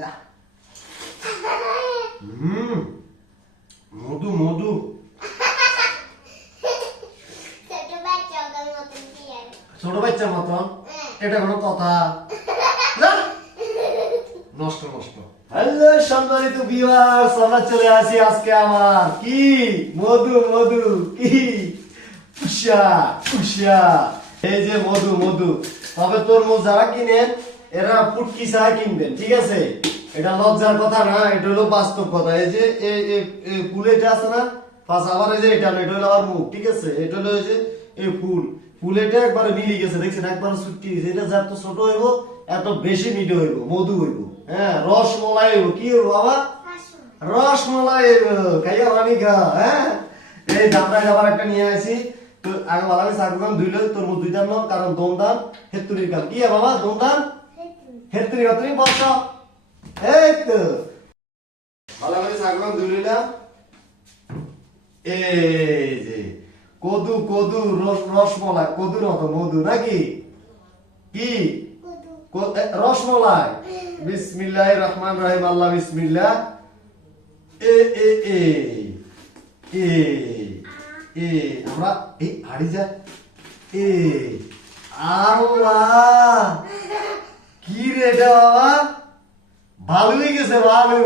বিসমিল্লাহ। মধু মধু। ছোট বাচ্চার মতন? এটা কোনো কথা? নষ্ট নষ্ট। হ্যালো সম্মানিত ভিউয়ার্স, আমরা চলে আসি আজকে আমার কি মধু মধু কি উষা উষা। এই যে মধু মধু। তবে তরমুজ যারা কিনেন এরা ফুটকি চা কিনবেন, ঠিক আছে? এটা লজ্জার কথা না, এটা হলো বাস্তব কথা। এই যে ফুল এটা আছে না, পাঁচ আবার এই যে এটা হলো আমার মুখ, ঠিক আছে? এটা হলো এই যে এই ফুল, ফুল এটা একবারে মিলি গেছে, দেখছেন? একবারে ছুটি গেছে। এটা যত ছোট হইব এত বেশি মিঠে হইব, মধু হইব। হ্যাঁ, রসমলাই হইব। কি হইব বাবা? রসমলাই হইব। খাইয়া পানি খা। হ্যাঁ, এই আমরা আবার একটা নিয়ে আসি। তো আগে বলা আমি সাগুন দুইলে তোর মুখ দুইটার নাম, কারণ দমদান হেতুরির কাম। কি বাবা দমদান হেতুরি? তুমি বলছ এই তো ভালো করে সাগুন দুই লইলাম। এই যে কদু কদু রসমলাই, কদুর মতো মধু নাকি? কি রসমলাই? বিসমিল্লাহির রহমানির রহিম। আল্লাহ বিসমিল্লাহ। এ এ এ এ এ আমরা এই হাড়ি যা। এ আল্লাহ, কি রে এটা বাবা? ভালো হয়ে গেছে, ভালো।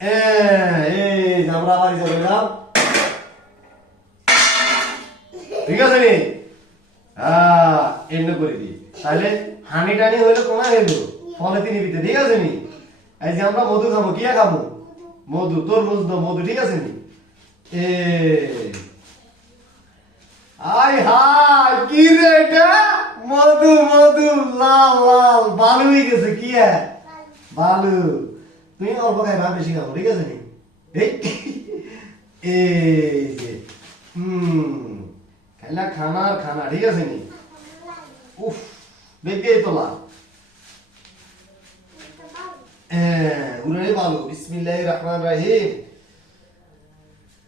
এই আমরা বাড়ি যাবো না, ঠিক আছে নি? হ্যাঁ, এমনি করে দিই তাহলে। হানি টানি হইলো কোনা হইলো ফলে তিনি দিতে, ঠিক আছে নি? এই যে আমরা মধু খাবো, কি খাবো? মধু, তরমুজ দাও মধু, ঠিক আছে নি? এ আই হাই, কি রে এটা? মধু মধু লাল লাল, ভালো হয়ে গেছে। কি ভালো। তুমি অল্প খাই, ভাব বেশি খাবো, ঠিক আছে নি? এই যে খাইলা খানার খানা, ঠিক আছে নি? উফ, দেখে তোলা। উড়ে ভালো। বিসমিল্লাহির রহমানির রহিম।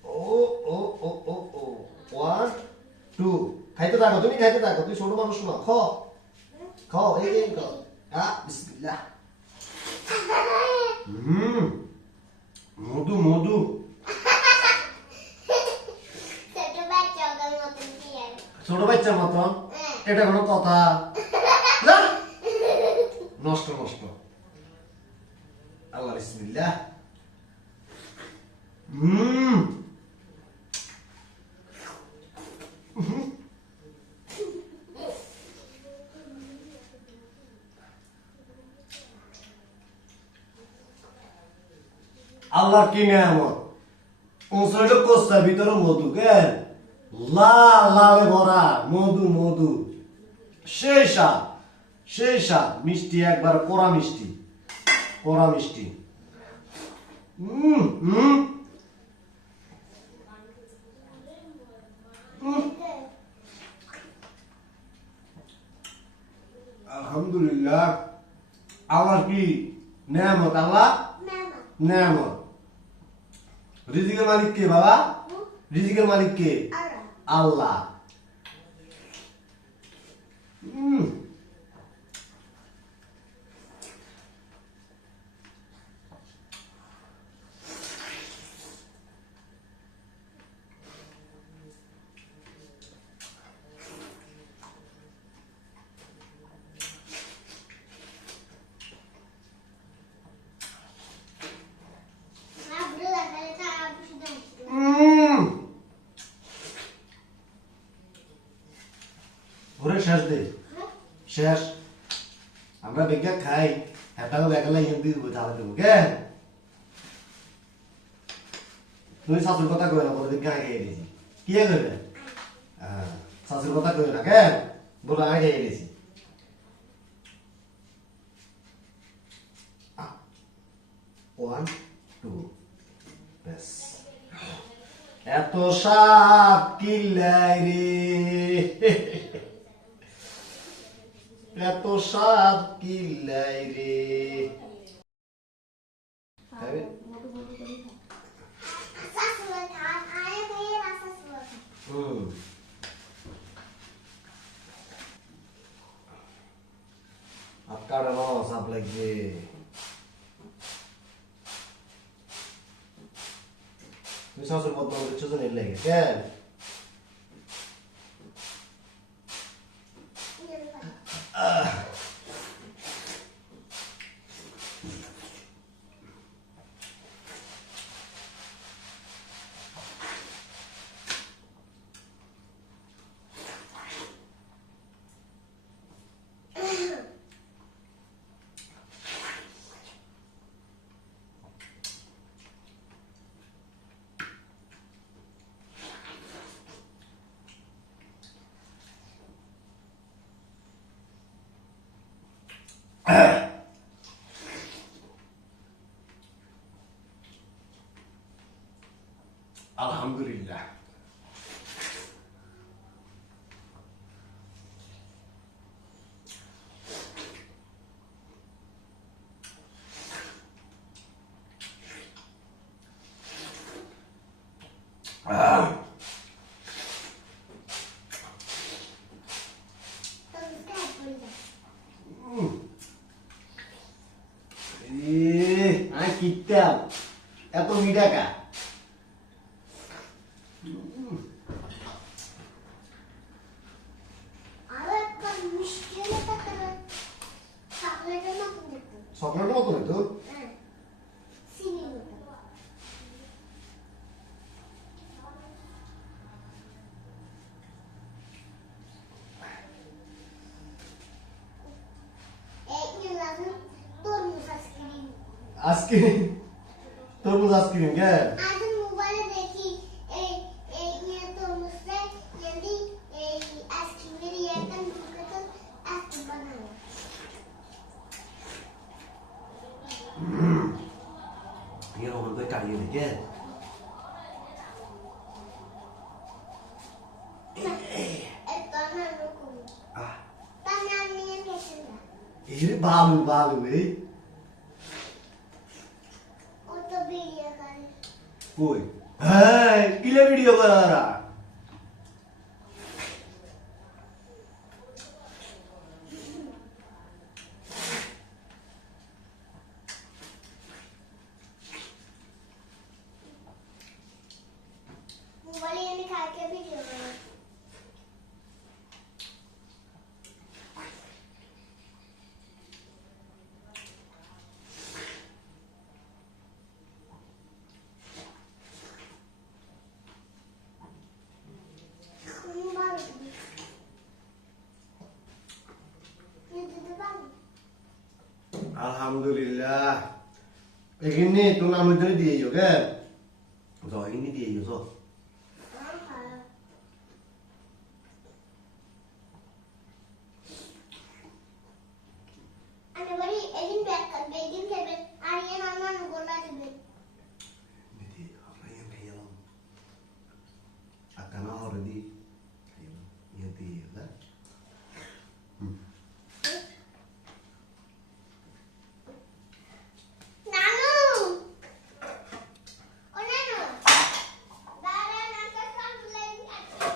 ও ও ও ও ও 1 2 খাইতে থাকো, তুমি খাইতে থাকো, তুই ছোট মানুষ না। খাও খাও, এই খাও। বিসমিল্লাহ। মধু মধু। ছোট বাচ্চার মতন? এটা কোনো কথা? নষ্ট নষ্ট। আল্লাহ বিসমিল্লাহ। আল্লাহর কি নিয়ামত। ওসইটা কোসা ভিতরে মধু, কেন লাল লাল ভরা মধু মধু। সেই স্বাদ, সেই স্বাদ। মিষ্টি একবার পোড়া মিষ্টি, পোড়া মিষ্টি। আলহামদুলিল্লাহ। আল্লাহর কি নিয়ামত, আল্লাহ নিয়ামত। রিজিকের মালিক কে বাবা? রিজিকের মালিক কে? আল্লাহ। ঘুরে শেষ দে, শেষ। আমরা বেগা খাই, হেটাও বেগলা ইয়ে দিব, জ্বালা দেবো, কেন? তুমি শাশুর কথা কই না, বলে বেগা খেয়ে দিয়েছি। কি করবে? শাশুর কথা কই না, কেন? বলে আগে খেয়ে দিয়েছি। 1 2 ব্যাস। এত স্বাদ কিল্লাই রে, এত স্বাদ কিল্লাই রে। আপনারা সাপ লাগবে। সসের মধ্যে আমাদের চুজনের লেগে কেন আলহামদুলিল্লাহ আমি কিনতাম এত মিঠা কা চকলেটের মতো তো আইসক্রিম তরমুজ আইসক্রিম কেন আজ মোবাইলে দেখি এই এই নিয়ে তরমুজে যদি এই আইসক্রিমের একটা ঢুকে তো আইসক্রিম বানায় 이게 오늘도 깔리는 게 এটা না রকম 아, তানা নিয়ে গেছেন 이래 마음이 왜? কত ভিডিও করে কই হ্যাঁ কিলে ভিডিও করারা মোবাইলে আমি কাকে ভিডিও করে আলহামদুলিল্লাহ এখানে তুমি আমার জন্য দিয়ে যাও কেন যাও এখানে দিয়ে যাও যাও আমি বলি এদিন ব্যাক করবে এদিন খেবে আর ইয়ে নানা গোলা দেবে Jadi apa yang kayak lo? Akan already kayak lo. Yang dia lah. নানু ও নানু দাদা নাকে সব লাইন আছে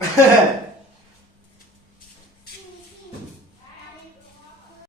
Hehehe